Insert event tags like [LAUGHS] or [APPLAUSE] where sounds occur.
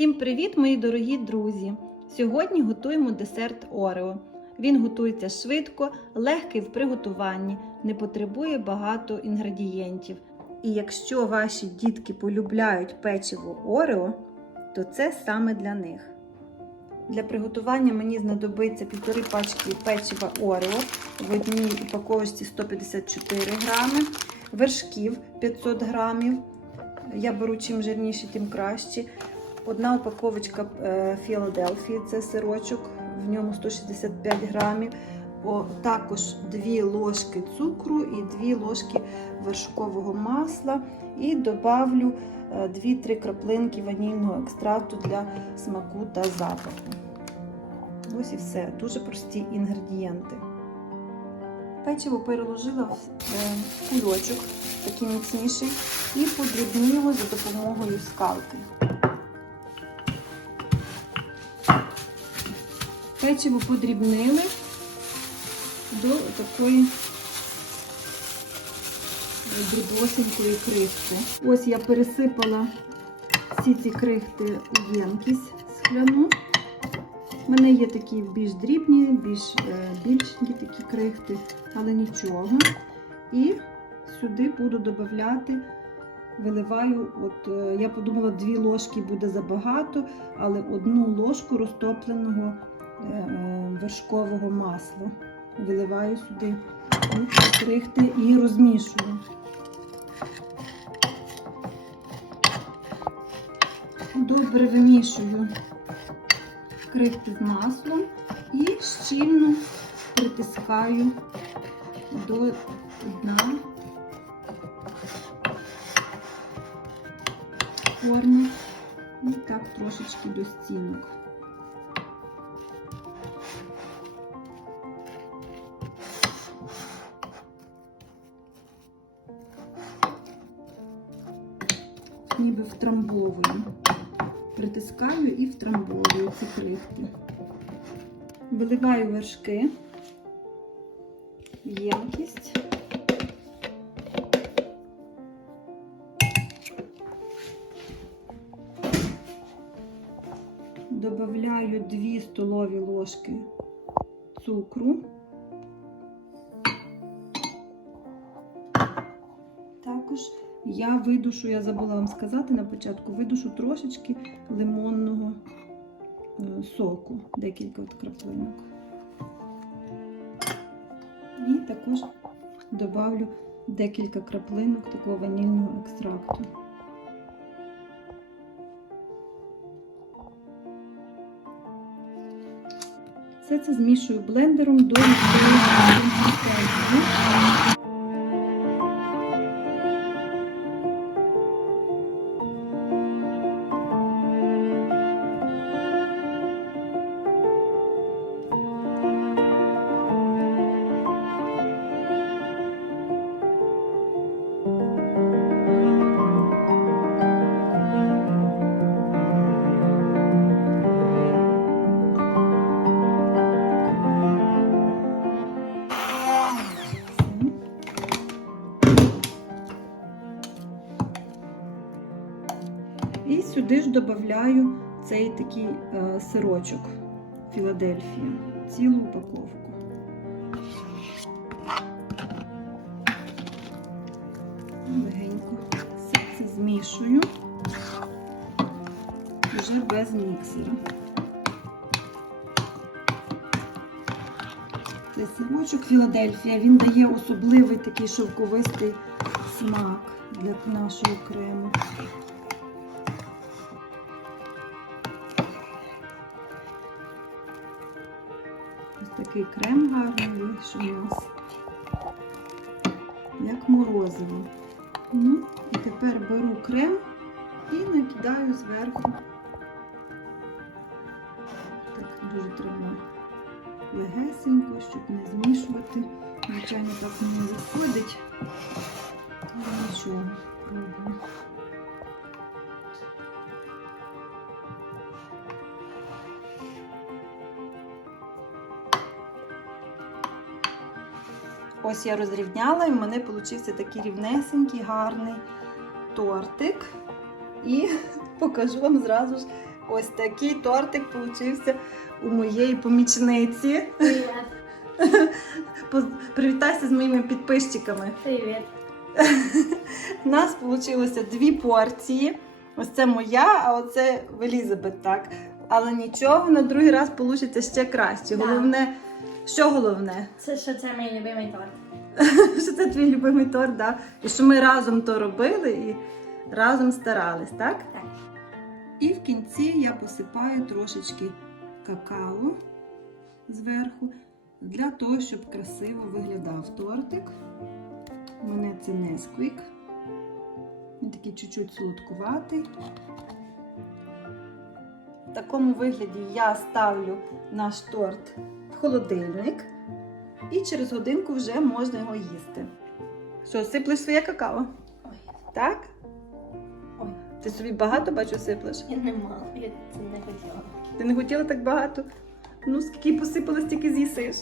Всім привіт, мої дорогі друзі! Сьогодні готуємо десерт Орео. Він готується швидко, легкий в приготуванні, не потребує багато інгредієнтів. І якщо ваші дітки полюбляють печиво Орео, то це саме для них. Для приготування мені знадобиться півтори пачки печива Орео в одній упаковочці 154 грами, вершків 500 грамів. Я беру чим жирніші, тим краще. Одна упаковочка е, Філадельфії, це сирочок, в ньому 165 грамів. О, також 2 ложки цукру і 2 ложки вершкового масла. І добавлю 2-3 краплинки ванільного екстракту для смаку та запаху. Ось і все. Дуже прості інгредієнти. Печиво переложила в е, кульочок, такий міцніший, і подрібнила за допомогою скалки. Печиво подрібнили до такої дрібосенької крихти. Ось я пересипала всі ці крихти у ємкість скляну. У мене є такі більш дрібні, більш е, більші такі крихти, але нічого. І сюди буду додати, виливаю, от е, я подумала, дві ложки буде забагато, але одну ложку розтопленого вершкового масла. Виливаю сюди крихти і розмішую. Добре вимішую крихти з маслом і щільно притискаю до дна форми і так трошечки до стінок. Ніби втрамбовую притискаю і втрамбовую ці крихти. Виливаю вершки, ємкість. Добавляю 2 столові ложки цукру. Також я видушу, я забула вам сказати на початку, видушу трошечки лимонного е, соку, декілька от краплинок. І також добавлю декілька краплинок такого ванільного екстракту. Все це змішую блендером до відповідної. Сюди ж додаю цей такий е, сирочок Філадельфія, цілу упаковку. Легенько все це змішую вже без міксера. Цей сирочок Філадельфія, він дає особливий такий шовковистий смак для нашого крему. Такий крем гарний вийшов у нас, як морозиво. Ну, і тепер беру крем і накидаю зверху. Так, дуже треба легесенько, щоб не змішувати. Звичайно, так не виходить. Нічого, пробую. Ось я розрівняла, і в мене вийшов такий рівнесенький, гарний тортик. І [LAUGHS] покажу вам зразу ж Ось такий тортик получився у моєї помічниці. Привет. [LAUGHS] Поз- Привітайся з моїми підписчиками. Привет. [LAUGHS] У нас вийшло дві порції. Ось це моя, а оце в Елізабет, так. Але нічого, на другий раз вийде ще краще. Головне, що головне? Це що це мій любимий торт. [LAUGHS] Що це твій любимий торт, да? і що ми разом то робили і разом старались, так? Так. І в кінці я посипаю трошечки какао зверху для того, щоб красиво виглядав тортик. У мене це Несквік. Він такий чуть-чуть солодкуватий. В такому вигляді я ставлю наш торт в холодильник. І через годинку вже можна його їсти. Що, сиплеш своє какао? Ой, Так? ой, Ти собі багато бачу сиплеш? я не мала, я це не хотіла. Ти не хотіла так багато? Ну, скільки посипалось, стільки з'їсиш.